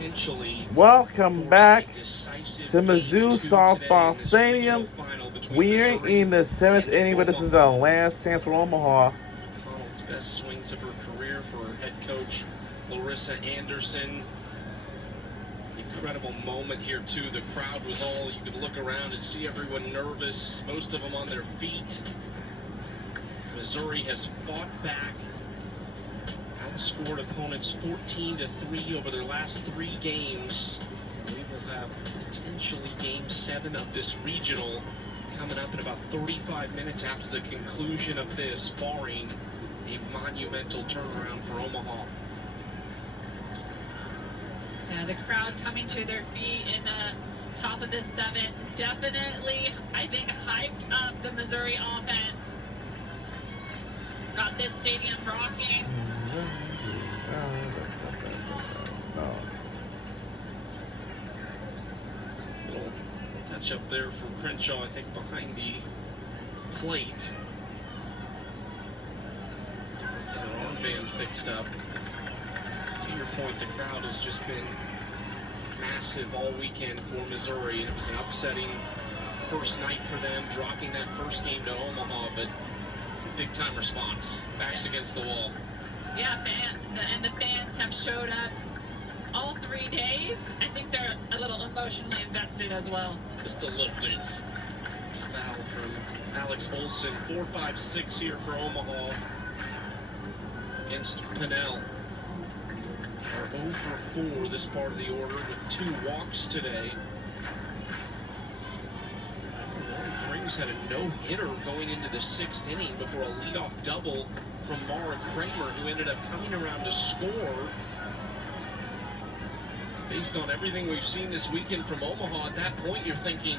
potentially Welcome back decisive to Mizzou Softball Stadium. We're in the 7th inning, but this is the last chance for Omaha. Donald's best swings of her career for head coach Larissa Anderson. Incredible moment here too. The crowd was all, you could look around and see everyone nervous, most of them on their feet. Missouri has fought back, outscored opponents 14-3 over their last 3 games. We will have potentially game 7 of this regional coming up in about 35 minutes after the conclusion of this, barring a monumental turnaround for Omaha. Yeah, the crowd coming to their feet in the top of the 7th definitely, I think, hyped up the Missouri offense. Got this stadium rocking. Little touch up there from Crenshaw, I think, behind the plate. And an armband fixed up. To your point, the crowd has just been massive all weekend for Missouri. It was an upsetting first night for them, dropping that first game to Omaha, but it's a big-time response. Backs against the wall. Yeah, and the fans have showed up all 3 days. I think they're a little emotionally invested as well. Just a little bit. It's a foul from Alex Olson. 4-5-6 here for Omaha against Pinnell. Are 0 for 4 this part of the order with 2 walks today. Frings had a no-hitter going into the 6th inning before a leadoff double from Mara Kramer, who ended up coming around to score. Based on everything we've seen this weekend from Omaha, at that point you're thinking,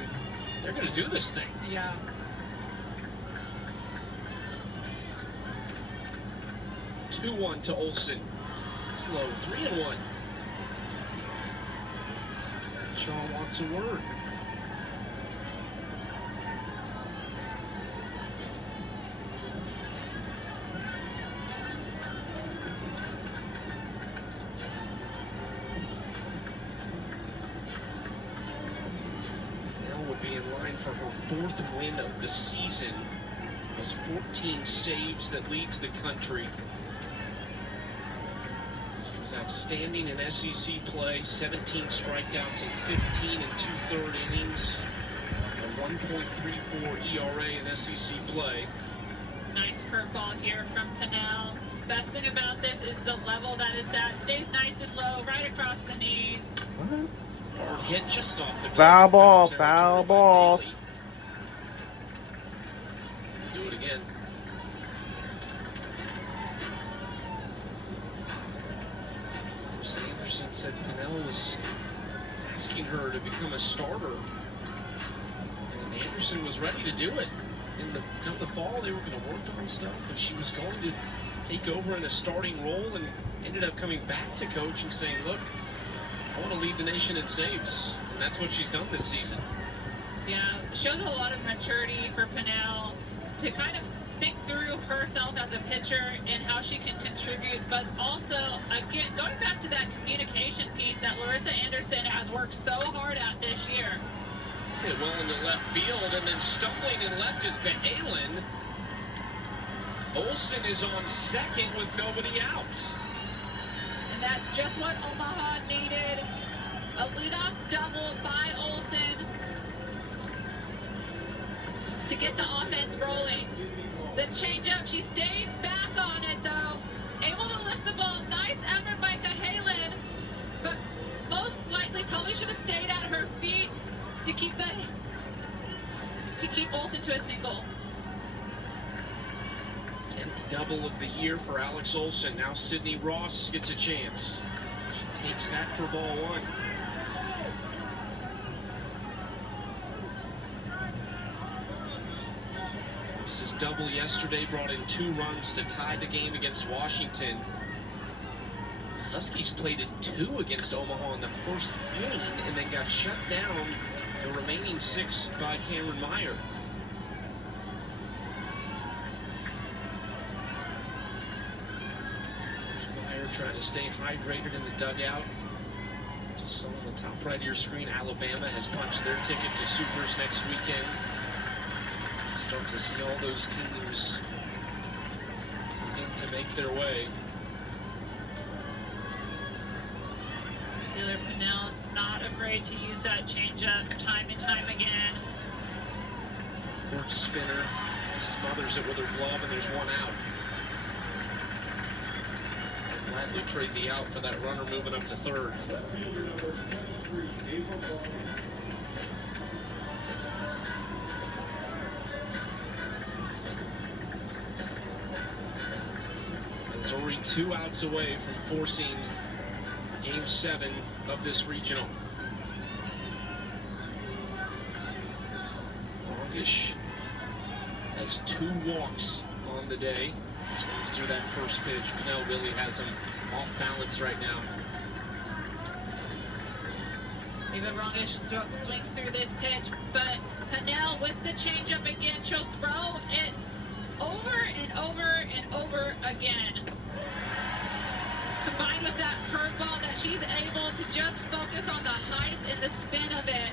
they're going to do this thing. Yeah. 2-1 to Olson. Slow, 3-1. Shaw wants a word. Nell would be in line for her 4th win of the season. Has 14 saves that leads the country. Outstanding in SEC play, 17 strikeouts and 15 and 2/3 innings, a 1.34 ERA in SEC play. Nice curveball here from Pinnell. Best thing about this is the level that it's at. Stays nice and low, right across the knees. Hard hit just off the foul ball, territory. foul ball. Do it again. Anderson said Pinnell was asking her to become a starter, and Anderson was ready to do it. Come the fall, they were going to work on stuff, and she was going to take over in a starting role, and ended up coming back to coach and saying, look, I want to lead the nation in saves, and that's what she's done this season. Yeah, shows a lot of maturity for Pinnell to kind of think through herself as a pitcher and how she can contribute, but also, again, going back to that communication piece that Larissa Anderson has worked so hard at this year. It's hit well into left field, and then stumbling in left is Behalen. Olson is on second with nobody out. And that's just what Omaha needed. A leadoff double by Olson to get the offense rolling. The changeup, she stays back on it though. Able to lift the ball. Nice effort by Behalen. But most likely probably should have stayed at her feet to keep Olson to a single. 10th double of the year for Alex Olson. Now Sydney Ross gets a chance. She takes that for ball 1. His double yesterday brought in 2 runs to tie the game against Washington. Huskies played at 2 against Omaha in the first inning and then got shut down the remaining 6 by Cameron Meyer. Meyer trying to stay hydrated in the dugout. So on the top right of your screen, Alabama has punched their ticket to Supers next weekend. Start to see all those teams begin to make their way. Taylor Pinnell not afraid to use that changeup time and time again. Court spinner smothers it with her glove, and there's one out. Gladly trade the out for that runner moving up to third. Missouri 2 outs away from forcing Game 7 of this regional. Longish has 2 walks on the day. Swings through that first pitch. Pinnell really has him off balance right now. Eva Rongish swings through this pitch, but Pinnell with the changeup again. She'll throw it over and over and over again. Combined with that curveball that she's able to just focus on the height and the spin of it.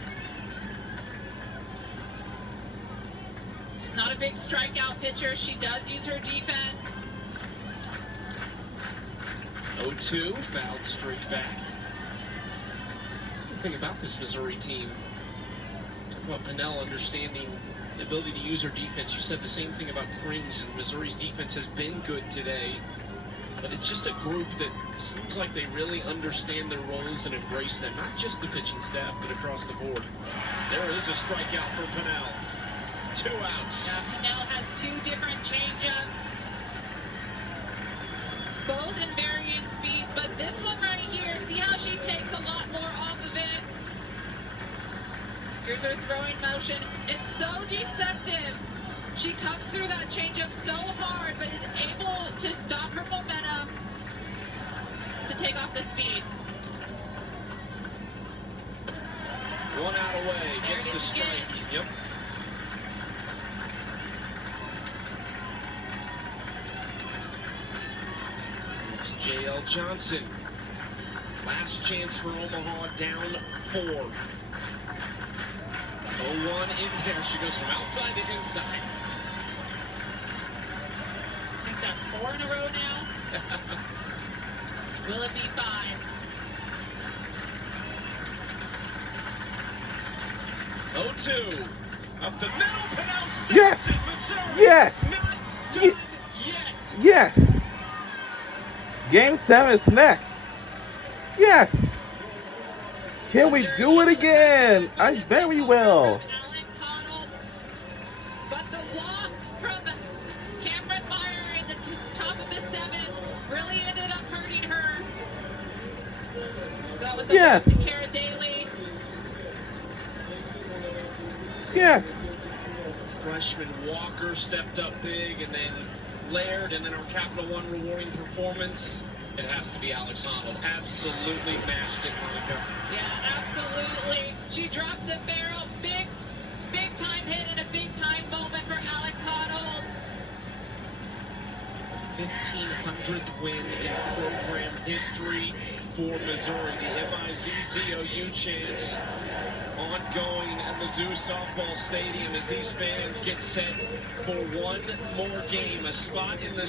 She's not a big strikeout pitcher. She does use her defense. 0-2, fouled straight back. The thing about this Missouri team, talk about Pinnell understanding the ability to use her defense. You said the same thing about Krings, and Missouri's defense has been good today. But it's just a group that seems like they really understand their roles and embrace them. Not just the pitching staff, but across the board. There is a strikeout for Pinnell. 2 outs. Yeah, Pinnell has 2 different changeups. Both in varying speeds, but this one right here, see how she takes a lot more off of it? Here's her throwing motion. It's so deceptive. She cuts through that changeup so hard, but is able to stop her momentum to take off the speed. 1 out away, gets the strike. Yep. It's J.L. Johnson. Last chance for Omaha, down 4. 0-1 in there. She goes from outside to inside. I think that's 4 in a row now. Will it be 5? Oh, 2. Up the middle, Pinnell stops Yes! it. Missouri Yes! not done yet. Yes! Game 7 is next. Yes! Can we do it again? I bet we will. Alex Honnold, but the walk from Cameron Meyer in the top of the 7th really ended up hurting her. That was a Yes. to Kara Daly. Yes! Freshman Walker stepped up big, and then Laird, and then our Capital One rewarding performance. It has to be Alex Honnold. Absolutely mashed it, Monica. Yeah, absolutely. She dropped the barrel. Big time hit and a big time moment for Alex Honnold. 1,500th win in program history for Missouri. The MIZZOU chants ongoing at Mizzou Softball Stadium as these fans get set for one more game, a spot in the